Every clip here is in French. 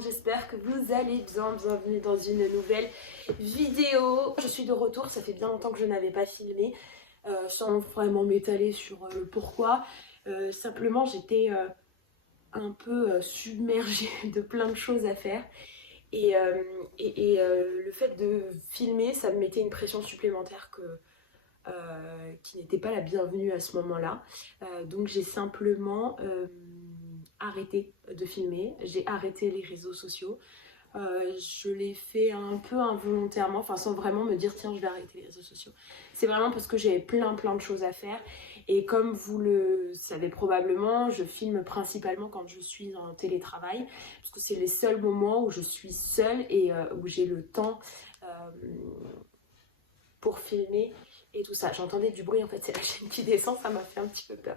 monde, j'espère que vous allez bien. Bienvenue dans une nouvelle vidéo. Je suis de retour, ça fait bien longtemps que je n'avais pas filmé, sans vraiment m'étaler sur le pourquoi. Simplement j'étais un peu submergée de plein de choses à faire. Le fait de filmer, ça me mettait une pression supplémentaire qui n'était pas la bienvenue à ce moment-là. Donc j'ai simplement arrêté de filmer, j'ai arrêté les réseaux sociaux. Je l'ai fait un peu involontairement, enfin sans vraiment me dire tiens je vais arrêter les réseaux sociaux. C'est vraiment parce que j'avais plein de choses à faire et comme vous le savez probablement, je filme principalement quand je suis en télétravail parce que c'est les seuls moments où je suis seule et où j'ai le temps pour filmer et tout ça. J'entendais du bruit en fait, c'est la chaîne qui descend, ça m'a fait un petit peu peur.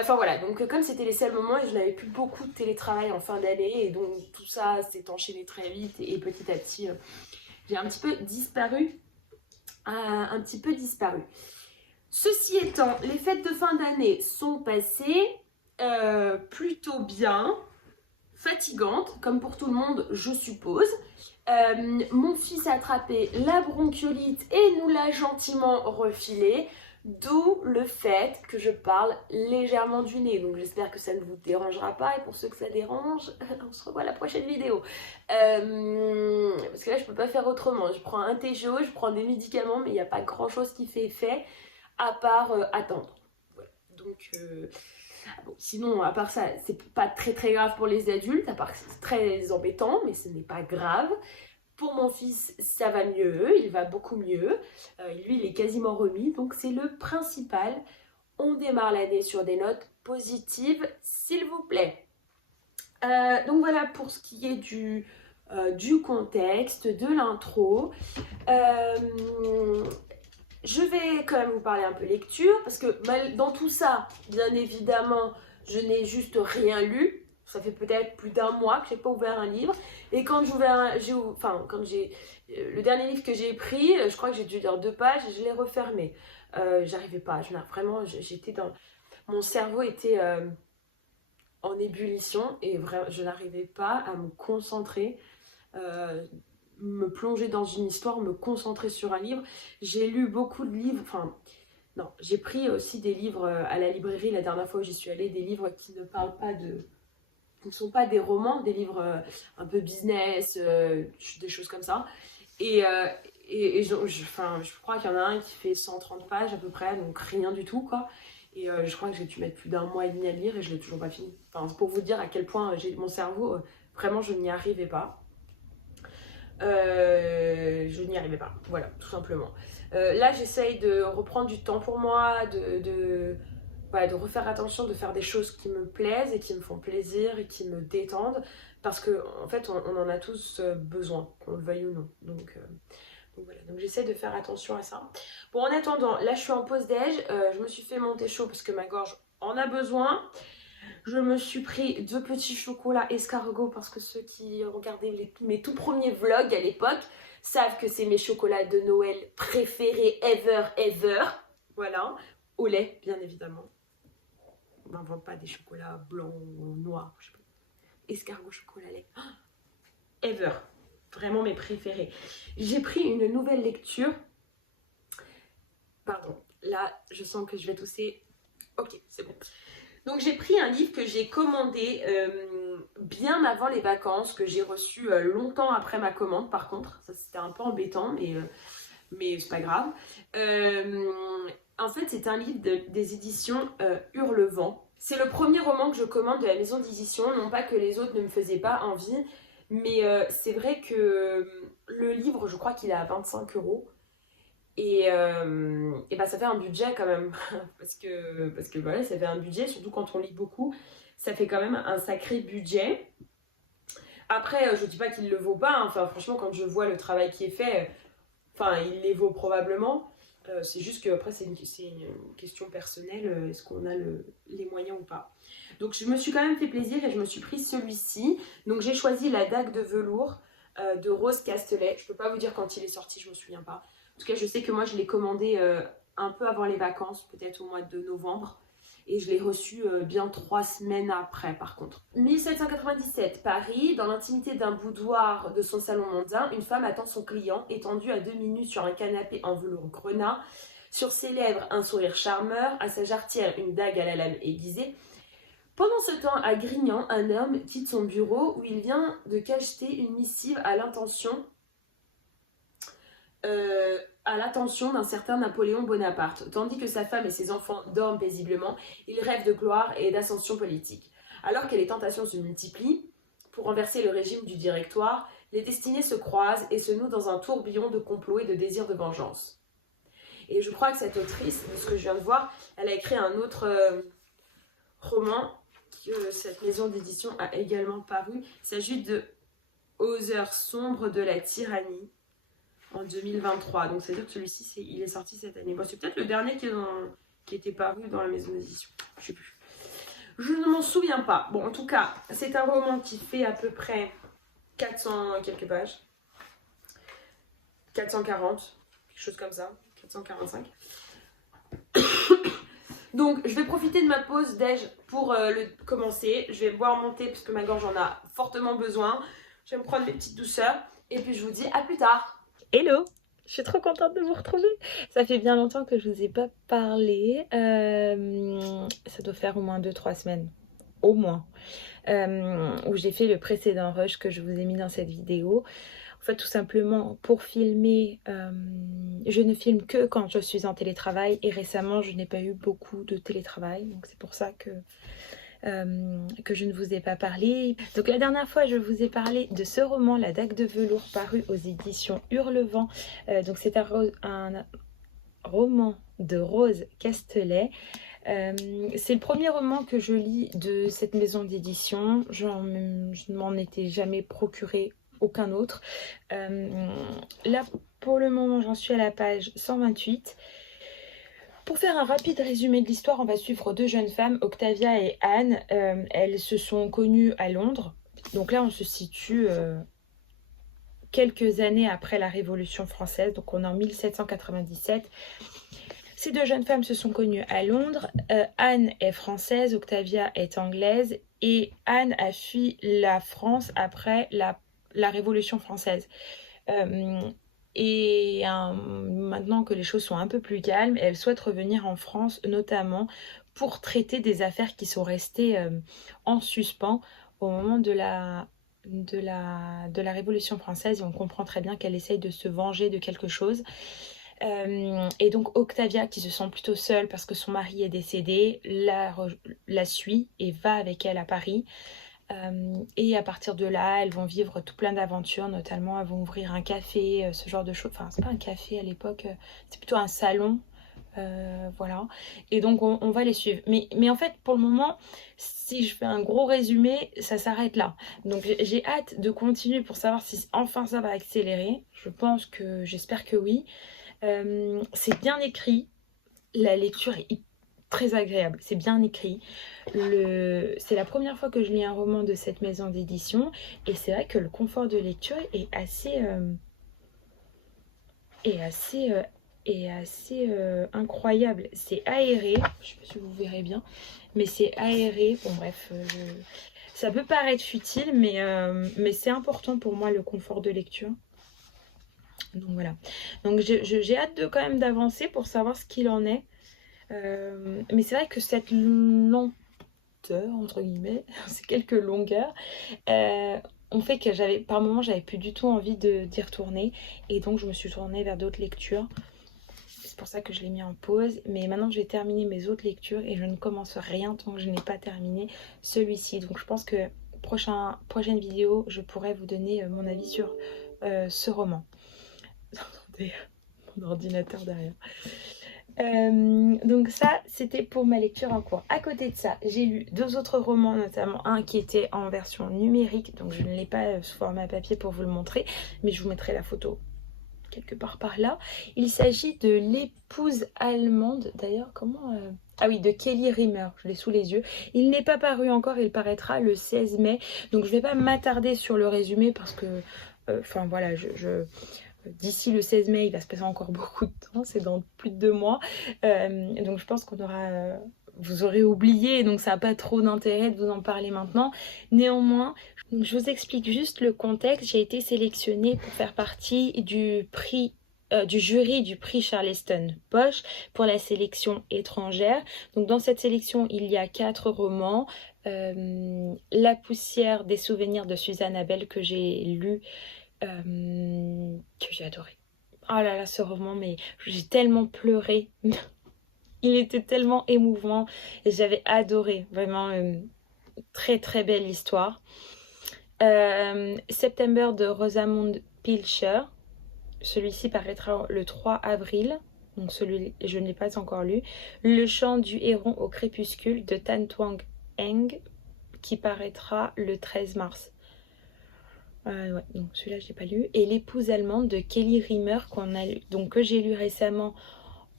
Enfin voilà, donc comme c'était les seuls moments et je n'avais plus beaucoup de télétravail en fin d'année et donc tout ça s'est enchaîné très vite et petit à petit j'ai un petit peu disparu. Ceci étant, les fêtes de fin d'année sont passées plutôt bien, fatigantes comme pour tout le monde je suppose. Mon fils a attrapé la bronchiolite et nous l'a gentiment refilé, d'où le fait que je parle légèrement du nez. Donc j'espère que ça ne vous dérangera pas et pour ceux que ça dérange, on se revoit à la prochaine vidéo. Parce que là je peux pas faire autrement, je prends un TGO, je prends des médicaments mais il n'y a pas grand chose qui fait effet à part attendre. Voilà. Donc bon, sinon, à part ça, c'est pas très grave pour les adultes, à part que c'est très embêtant, mais ce n'est pas grave. Pour mon fils, ça va mieux, il va beaucoup mieux. Lui, il est quasiment remis, donc c'est le principal. On démarre l'année sur des notes positives, s'il vous plaît. Donc voilà pour ce qui est du contexte, de l'intro. Je vais quand même vous parler un peu lecture, parce que dans tout ça, bien évidemment, je n'ai juste rien lu. Ça fait peut-être plus d'un mois que je n'ai pas ouvert un livre. Et quand le dernier livre que j'ai pris, je crois que j'ai dû lire 2 pages et je l'ai refermé. J'arrivais pas, j'étais dans... Mon cerveau était en ébullition et vraiment, je n'arrivais pas à me concentrer. Me plonger dans une histoire, me concentrer sur un livre. J'ai lu beaucoup de livres, non, j'ai pris aussi des livres à la librairie la dernière fois où j'y suis allée, des livres qui ne sont pas des romans, des livres un peu business, des choses comme ça. Je crois qu'il y en a un qui fait 130 pages à peu près, donc rien du tout quoi. Et je crois que j'ai dû mettre plus d'un mois et demi à lire et je l'ai toujours pas fini. Enfin, c'est pour vous dire à quel point mon cerveau, vraiment je n'y arrivais pas. Je n'y arrivais pas, voilà, tout simplement. Là, j'essaye de reprendre du temps pour moi, de refaire attention, de faire des choses qui me plaisent et qui me font plaisir et qui me détendent, parce que en fait, on en a tous besoin, qu'on le veuille ou non. Donc voilà, donc j'essaie de faire attention à ça. Bon, en attendant, là, je suis en pause déj, je me suis fait mon thé chaud parce que ma gorge en a besoin. Je me suis pris 2 petits chocolats escargots parce que ceux qui regardaient mes tout premiers vlogs à l'époque savent que c'est mes chocolats de Noël préférés ever. Voilà, au lait bien évidemment. On n'invente pas des chocolats blancs ou noirs, je sais pas. Escargot chocolat lait. Ever, vraiment mes préférés. J'ai pris une nouvelle lecture. Pardon, là je sens que je vais tousser. Ok, c'est bon. Donc j'ai pris un livre que j'ai commandé bien avant les vacances, que j'ai reçu longtemps après ma commande par contre. Ça c'était un peu embêtant, mais c'est pas grave. En fait c'est un livre des éditions Hurlevent. C'est le premier roman que je commande de la maison d'édition, non pas que les autres ne me faisaient pas envie, mais c'est vrai que le livre, je crois qu'il est à 25 €. Et bah ça fait un budget quand même parce que voilà, ça fait un budget, surtout quand on lit beaucoup, ça fait quand même un sacré budget. Après je dis pas qu'il le vaut pas, hein. Enfin franchement quand je vois le travail qui est fait, enfin il les vaut probablement. C'est juste que après c'est une question personnelle, est-ce qu'on a les moyens ou pas. Donc je me suis quand même fait plaisir et je me suis pris celui-ci. Donc j'ai choisi La Dague de velours de Rose Castelet. Je peux pas vous dire quand il est sorti, je me souviens pas. En tout cas, je sais que moi, je l'ai commandé un peu avant les vacances, peut-être au mois de novembre. Et je l'ai reçu bien 3 semaines après, par contre. 1797, Paris. Dans l'intimité d'un boudoir de son salon mondain, une femme attend son client, étendue à demi nue sur un canapé en velours grenat. Sur ses lèvres, un sourire charmeur. À sa jarretière, une dague à la lame aiguisée. Pendant ce temps, à Grignan, un homme quitte son bureau où il vient de cacheter une missive à l'attention d'un certain Napoléon Bonaparte. Tandis que sa femme et ses enfants dorment paisiblement, il rêve de gloire et d'ascension politique. Alors que les tentations se multiplient, pour renverser le régime du Directoire, les destinées se croisent et se nouent dans un tourbillon de complots et de désirs de vengeance. Et je crois que cette autrice, de ce que je viens de voir, elle a écrit un autre roman que cette maison d'édition a également paru. Il s'agit de Aux heures sombres de la tyrannie en 2023. Donc c'est-à-dire que celui-ci, il est sorti cette année. Bon, c'est peut-être le dernier qui était paru dans la maison d'édition. Je sais plus. Je ne m'en souviens pas. Bon, en tout cas, c'est un roman qui fait à peu près 400 quelques pages. 440, quelque chose comme ça. 445. Donc, je vais profiter de ma pause déj pour le commencer. Je vais boire mon thé parce que ma gorge en a fortement besoin. Je vais me prendre mes petites douceurs. Et puis, je vous dis à plus tard. Hello! Je suis trop contente de vous retrouver. Ça fait bien longtemps que je vous ai pas parlé. Ça doit faire au moins 2-3 semaines. Au moins. Où j'ai fait le précédent rush que je vous ai mis dans cette vidéo. En fait, tout simplement, pour filmer, je ne filme que quand je suis en télétravail. Et récemment, je n'ai pas eu beaucoup de télétravail. Donc c'est pour ça que je ne vous ai pas parlé. Donc la dernière fois, je vous ai parlé de ce roman, La Dague de velours, paru aux éditions Hurlevent. Donc c'est un roman de Rose Castelet. C'est le premier roman que je lis de cette maison d'édition. Je ne m'en étais jamais procuré aucun autre. Là, pour le moment, j'en suis à la page 128. Pour faire un rapide résumé de l'histoire, on va suivre deux jeunes femmes, Octavia et Anne. Elles se sont connues à Londres. Donc là, on se situe quelques années après la Révolution française. Donc on est en 1797. Ces deux jeunes femmes se sont connues à Londres. Anne est française, Octavia est anglaise. Et Anne a fui la France après la Révolution française. Maintenant que les choses sont un peu plus calmes, elle souhaite revenir en France, notamment pour traiter des affaires qui sont restées en suspens au moment de la Révolution française. Et on comprend très bien qu'elle essaye de se venger de quelque chose. Et donc Octavia, qui se sent plutôt seule parce que son mari est décédé, la suit et va avec elle à Paris. Et à partir de là, elles vont vivre tout plein d'aventures, notamment elles vont ouvrir un café, ce genre de choses. Enfin, c'est pas un café à l'époque, c'est plutôt un salon. Voilà. Et donc on va les suivre. Mais en fait, pour le moment, si je fais un gros résumé, ça s'arrête là. Donc j'ai hâte de continuer pour savoir si enfin ça va accélérer. J'espère que oui. C'est bien écrit. La lecture est très agréable, c'est bien écrit. C'est la première fois que je lis un roman de cette maison d'édition et c'est vrai que le confort de lecture est assez incroyable. C'est aéré, je sais pas si vous verrez bien, mais c'est aéré. Bon bref, ça peut paraître futile, mais c'est important pour moi, le confort de lecture. Donc voilà. Donc j'ai hâte quand même d'avancer pour savoir ce qu'il en est. Mais c'est vrai que cette lenteur, entre guillemets, ces quelques longueurs, ont fait que par moments, j'avais plus du tout envie d'y retourner. Et donc, je me suis tournée vers d'autres lectures. C'est pour ça que je l'ai mis en pause. Mais maintenant, j'ai terminé mes autres lectures et je ne commence rien tant que je n'ai pas terminé celui-ci. Donc, je pense que prochaine vidéo, je pourrai vous donner mon avis sur ce roman. Attendez, mon ordinateur derrière. Donc ça, c'était pour ma lecture en cours. À côté de ça, j'ai lu deux autres romans, notamment un qui était en version numérique, donc je ne l'ai pas sous format papier pour vous le montrer, mais je vous mettrai la photo quelque part par là. Il s'agit de L'épouse allemande, d'ailleurs, Ah oui, de Kelly Rimmer, je l'ai sous les yeux. Il n'est pas paru encore, il paraîtra le 16 mai, donc je ne vais pas m'attarder sur le résumé parce que, enfin voilà, d'ici le 16 mai, il va se passer encore beaucoup de temps, c'est dans plus de 2 mois. Donc je pense qu'on aura vous aurez oublié, donc ça n'a pas trop d'intérêt de vous en parler maintenant. Néanmoins, je vous explique juste le contexte. J'ai été sélectionnée pour faire partie du jury du prix Charleston Bosch pour la sélection étrangère. Donc dans cette sélection, il y a 4 romans. La poussière des souvenirs de Suzanne Abel que j'ai lu, que j'ai adoré. Oh là là, ce roman, mais j'ai tellement pleuré. Il était tellement émouvant et j'avais adoré. Vraiment, très très belle histoire. September de Rosamund Pilcher. Celui-ci paraîtra le 3 avril. Donc celui je ne l'ai pas encore lu. Le chant du héron au crépuscule de Tan Thuong Eng qui paraîtra le 13 mars. Ouais, donc celui-là je l'ai pas lu. Et l'épouse allemande de Kelly Rimmer que j'ai lu récemment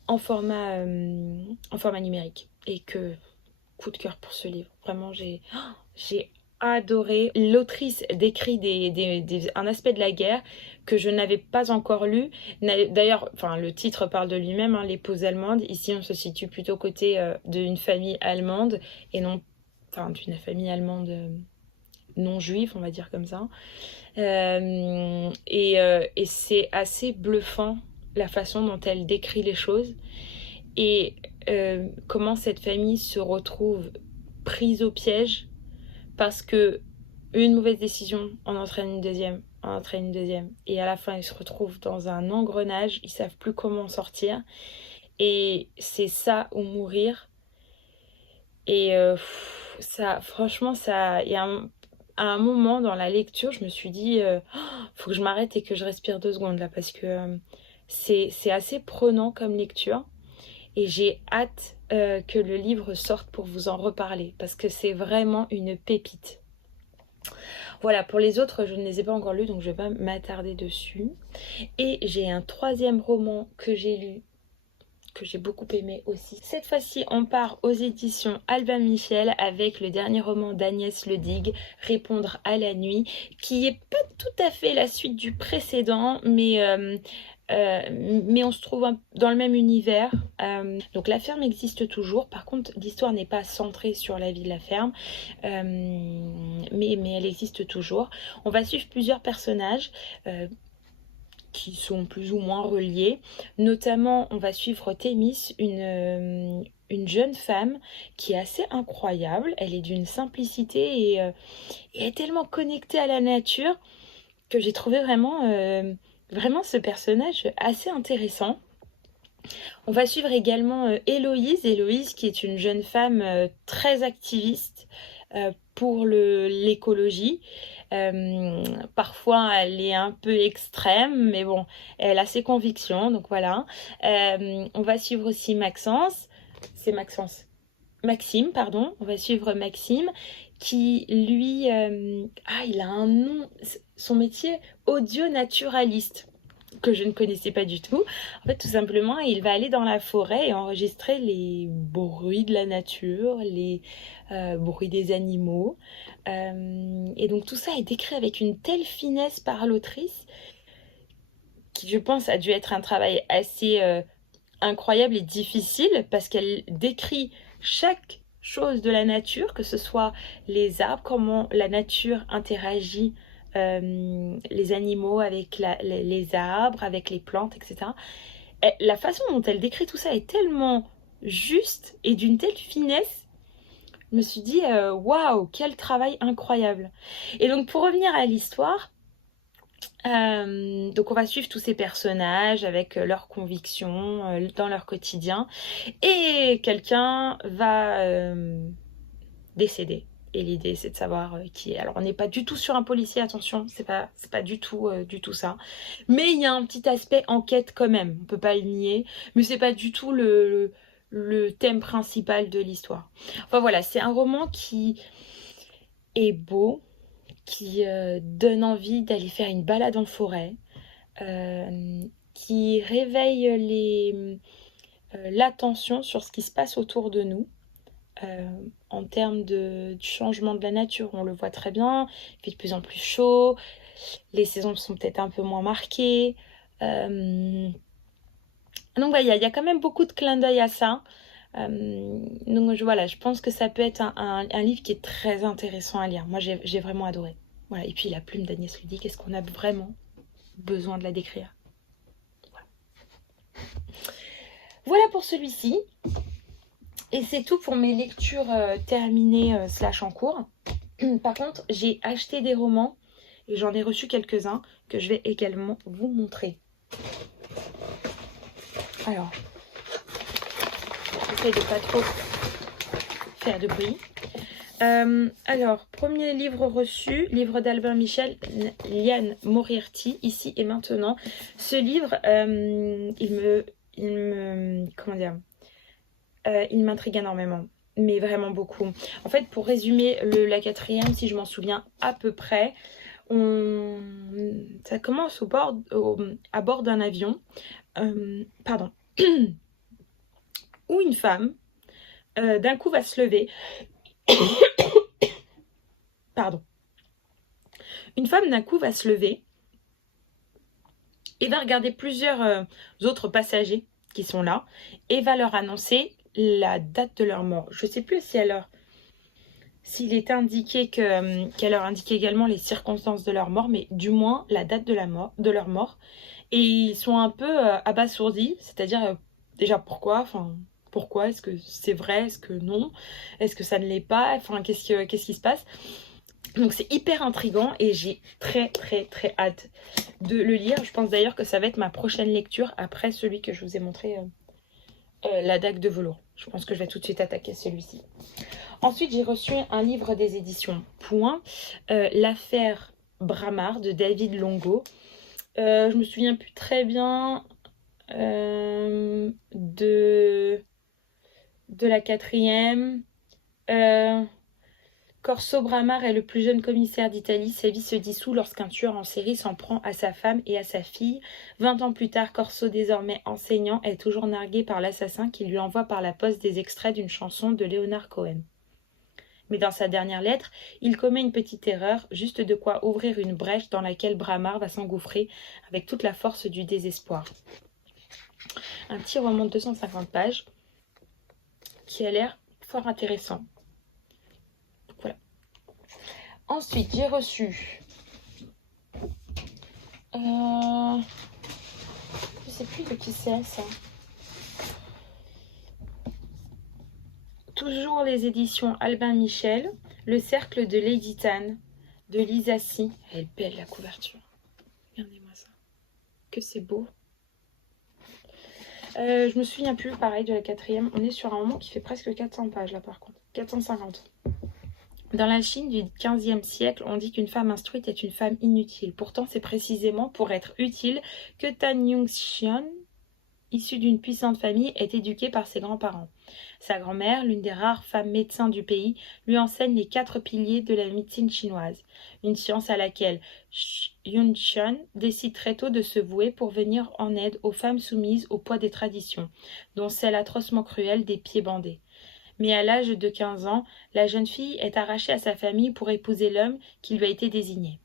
en format numérique. Et que coup de cœur pour ce livre. Vraiment j'ai adoré. L'autrice décrit un aspect de la guerre que je n'avais pas encore lu. D'ailleurs, le titre parle de lui-même, hein, l'épouse allemande. Ici, on se situe plutôt côté d'une famille allemande et non, d'une famille allemande non juive, on va dire comme ça. Et c'est assez bluffant la façon dont elle décrit les choses et comment cette famille se retrouve prise au piège parce que une mauvaise décision en entraîne une deuxième, et à la fin ils se retrouvent dans un engrenage, ils savent plus comment sortir, et c'est ça ou mourir. Et ça, franchement, il y a à un moment dans la lecture, je me suis dit faut que je m'arrête et que je respire 2 secondes là, parce que c'est assez prenant comme lecture. Et j'ai hâte que le livre sorte pour vous en reparler, parce que c'est vraiment une pépite. Voilà, pour les autres, je ne les ai pas encore lus, donc je ne vais pas m'attarder dessus. Et j'ai un 3e roman que j'ai lu, que j'ai beaucoup aimé aussi. Cette fois-ci, on part aux éditions Albin Michel avec le dernier roman d'Agnès Ledigue, Répondre à la nuit, qui n'est pas tout à fait la suite du précédent, mais on se trouve dans le même univers. Donc la ferme existe toujours, par contre l'histoire n'est pas centrée sur la vie de la ferme, mais elle existe toujours. On va suivre plusieurs personnages qui sont plus ou moins reliés. Notamment, on va suivre Thémis, une jeune femme qui est assez incroyable. Elle est d'une simplicité et est tellement connectée à la nature que j'ai trouvé vraiment ce personnage assez intéressant. On va suivre également Héloïse qui est une jeune femme très activiste pour l'écologie. Parfois elle est un peu extrême, mais bon, elle a ses convictions, donc voilà. On va suivre aussi Maxime, pardon. On va suivre Maxime qui lui il a un nom, son métier, audio-naturaliste, que je ne connaissais pas du tout. En fait, tout simplement, il va aller dans la forêt et enregistrer les bruits de la nature, les bruits des animaux. Et donc tout ça est décrit avec une telle finesse par l'autrice qui, je pense, a dû être un travail assez incroyable et difficile, parce qu'elle décrit chaque chose de la nature, que ce soit les arbres, comment la nature interagit, les animaux avec les arbres, avec les plantes, etc. Et la façon dont elle décrit tout ça est tellement juste et d'une telle finesse. Je me suis dit waouh, quel travail incroyable. Et donc pour revenir à l'histoire, donc on va suivre tous ces personnages avec leurs convictions dans leur quotidien, et quelqu'un va décéder. Et l'idée, c'est de savoir qui est. Alors, on n'est pas du tout sur un policier, attention, c'est pas du tout ça. Mais il y a un petit aspect enquête quand même, on peut pas le nier, mais c'est pas du tout le thème principal de l'histoire. Enfin voilà, c'est un roman qui est beau, qui donne envie d'aller faire une balade en forêt, qui réveille l'attention sur ce qui se passe autour de nous. En termes du changement de la nature, on le voit très bien, il fait de plus en plus chaud, les saisons sont peut-être un peu moins marquées. Donc voilà, il y a quand même beaucoup de clins d'œil à ça. Donc voilà, je pense que ça peut être un livre qui est très intéressant à lire. Moi, j'ai vraiment adoré. Voilà. Et puis la plume d'Agnès Ludic, est-ce qu'on a vraiment besoin de la décrire? Voilà pour celui-ci. Et c'est tout pour mes lectures terminées / en cours. Par contre, j'ai acheté des romans et j'en ai reçu quelques-uns que je vais également vous montrer. Alors, j'essaie de pas trop faire de bruit. Alors, premier livre reçu, livre d'Albin Michel, Liane Moriarty, Ici et maintenant. Ce livre, comment dire, il m'intrigue énormément, mais vraiment beaucoup. En fait, pour résumer la quatrième, si je m'en souviens à peu près, ça commence à bord d'un avion, pardon, où une femme d'un coup va se lever. Pardon. Une femme d'un coup va se lever et va regarder plusieurs autres passagers qui sont là et va leur annoncer la date de leur mort. Je ne sais plus s'il est indiqué qu'elle leur indique également les circonstances de leur mort, mais du moins la date de leur mort. Et ils sont un peu abasourdis, c'est-à-dire déjà pourquoi, est-ce que c'est vrai, est-ce que non, est-ce que ça ne l'est pas, qu'est-ce qui se passe. Donc c'est hyper intriguant et j'ai très hâte de le lire. Je pense d'ailleurs que ça va être ma prochaine lecture après celui que je vous ai montré, La dague de velours. Je pense que je vais tout de suite attaquer celui-ci. Ensuite, j'ai reçu un livre des éditions Point, L'affaire Bramard de David Longo. Je me souviens plus très bien de la quatrième. Corso Bramard est le plus jeune commissaire d'Italie. Sa vie se dissout lorsqu'un tueur en série s'en prend à sa femme et à sa fille. 20 ans plus tard, Corso, désormais enseignant, est toujours nargué par l'assassin qui lui envoie par la poste des extraits d'une chanson de Leonard Cohen. Mais dans sa dernière lettre, il commet une petite erreur, juste de quoi ouvrir une brèche dans laquelle Bramard va s'engouffrer avec toute la force du désespoir. Un petit roman de 250 pages qui a l'air fort intéressant. Voilà. Ensuite, j'ai reçu... je sais plus de qui c'est ça. Toujours les éditions Albin Michel, Le cercle de Lady Tan, de Lisa Si. Elle est belle la couverture. Regardez-moi ça. Que c'est beau. Je me souviens plus, pareil, de la quatrième. On est sur un roman qui fait presque 400 pages là par contre. 450. Dans la Chine du XVe siècle, on dit qu'une femme instruite est une femme inutile. Pourtant, c'est précisément pour être utile que Tan Yung-xian, issue d'une puissante famille, est éduquée par ses grands-parents. Sa grand-mère, l'une des rares femmes médecins du pays, lui enseigne les 4 piliers de la médecine chinoise, une science à laquelle Yun-xian décide très tôt de se vouer pour venir en aide aux femmes soumises au poids des traditions, dont celle atrocement cruelle des pieds bandés. Mais à l'âge de 15 ans, la jeune fille est arrachée à sa famille pour épouser l'homme qui lui a été désigné.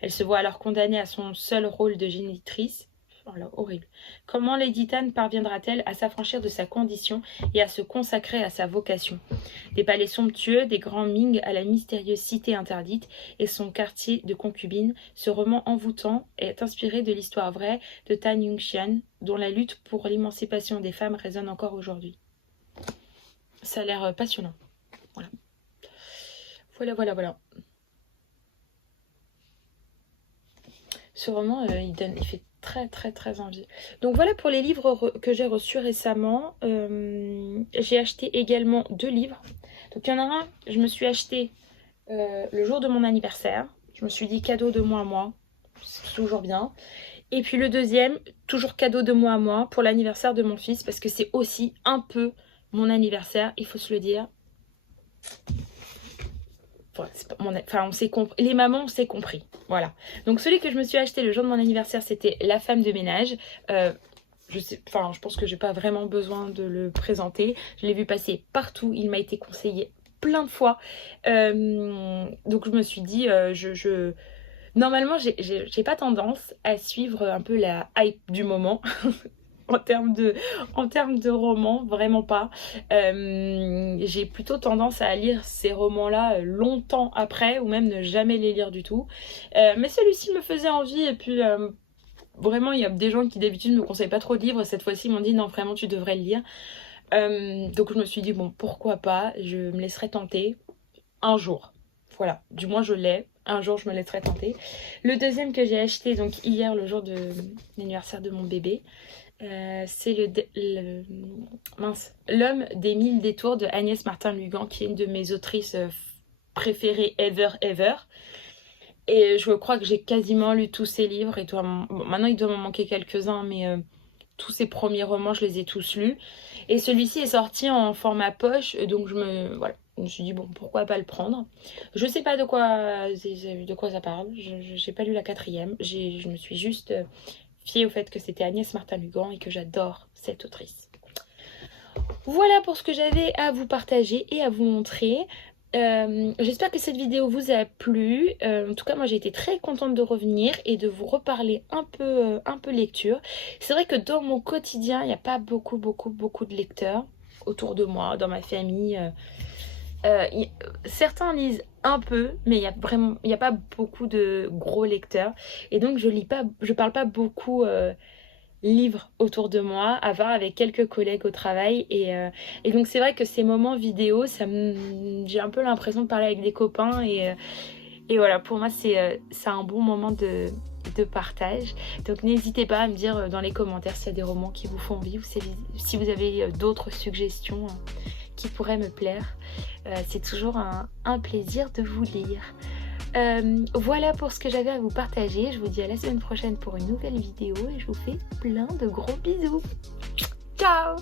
Elle se voit alors condamnée à son seul rôle de génitrice. Oh là, horrible. Comment Lady Tan parviendra-t-elle à s'affranchir de sa condition et à se consacrer à sa vocation? Des palais somptueux, des grands Ming à la mystérieuse cité interdite et son quartier de concubines, ce roman envoûtant est inspiré de l'histoire vraie de Tan Yung-xian, dont la lutte pour l'émancipation des femmes résonne encore aujourd'hui. Ça a l'air passionnant. Voilà. Ce roman, il fait très envie. Donc voilà pour les livres que j'ai reçus récemment. J'ai acheté également 2 livres. Donc il y en a un, je me suis acheté le jour de mon anniversaire. Je me suis dit cadeau de moi à moi. C'est toujours bien. Et puis le deuxième, toujours cadeau de moi à moi pour l'anniversaire de mon fils parce que c'est aussi un peu mon anniversaire, il faut se le dire. On s'est compris. Les mamans, on s'est compris. Voilà. Donc celui que je me suis acheté le jour de mon anniversaire, c'était La femme de ménage. Je pense que j'ai pas vraiment besoin de le présenter. Je l'ai vu passer partout. Il m'a été conseillé plein de fois. Donc je me suis dit, normalement, j'ai pas tendance à suivre un peu la hype du moment. en termes de romans, vraiment pas. J'ai plutôt tendance à lire ces romans-là longtemps après, ou même ne jamais les lire du tout. Mais celui-ci me faisait envie, et puis vraiment, il y a des gens qui d'habitude ne me conseillent pas trop de livres. Cette fois-ci, ils m'ont dit non, vraiment, tu devrais le lire. Donc je me suis dit, bon, pourquoi pas, je me laisserai tenter un jour. Voilà, du moins je l'ai. Un jour, je me laisserai tenter. Le deuxième que j'ai acheté donc hier, le jour de l'anniversaire de mon bébé, c'est L'homme des 1000 détours de Agnès Martin-Lugan, qui est une de mes autrices préférées ever. Et je crois que j'ai quasiment lu tous ses livres. Maintenant, il doit m'en manquer quelques-uns, mais tous ses premiers romans, je les ai tous lus. Et celui-ci est sorti en format poche, donc je me suis dit, bon, pourquoi pas le prendre. Je sais pas de quoi ça parle. Je n'ai pas lu la 4e. Je me suis juste fiée au fait que c'était Agnès Martin-Lugan et que j'adore cette autrice. Voilà pour ce que j'avais à vous partager et à vous montrer. J'espère que cette vidéo vous a plu. En tout cas, moi j'ai été très contente de revenir et de vous reparler un peu lecture. C'est vrai que dans mon quotidien, il n'y a pas beaucoup de lecteurs autour de moi, dans ma famille. Certains lisent un peu, mais il n'y a pas beaucoup de gros lecteurs. Et donc je parle pas beaucoup livres autour de moi, à part avec quelques collègues au travail. Et donc c'est vrai que ces moments vidéo, j'ai un peu l'impression de parler avec des copains. Et voilà, pour moi c'est un bon moment de partage. Donc n'hésitez pas à me dire dans les commentaires s'il y a des romans qui vous font envie, ou si vous avez d'autres suggestions qui pourraient me plaire. C'est toujours un plaisir de vous lire. Voilà pour ce que j'avais à vous partager. Je vous dis à la semaine prochaine pour une nouvelle vidéo et je vous fais plein de gros bisous. Ciao!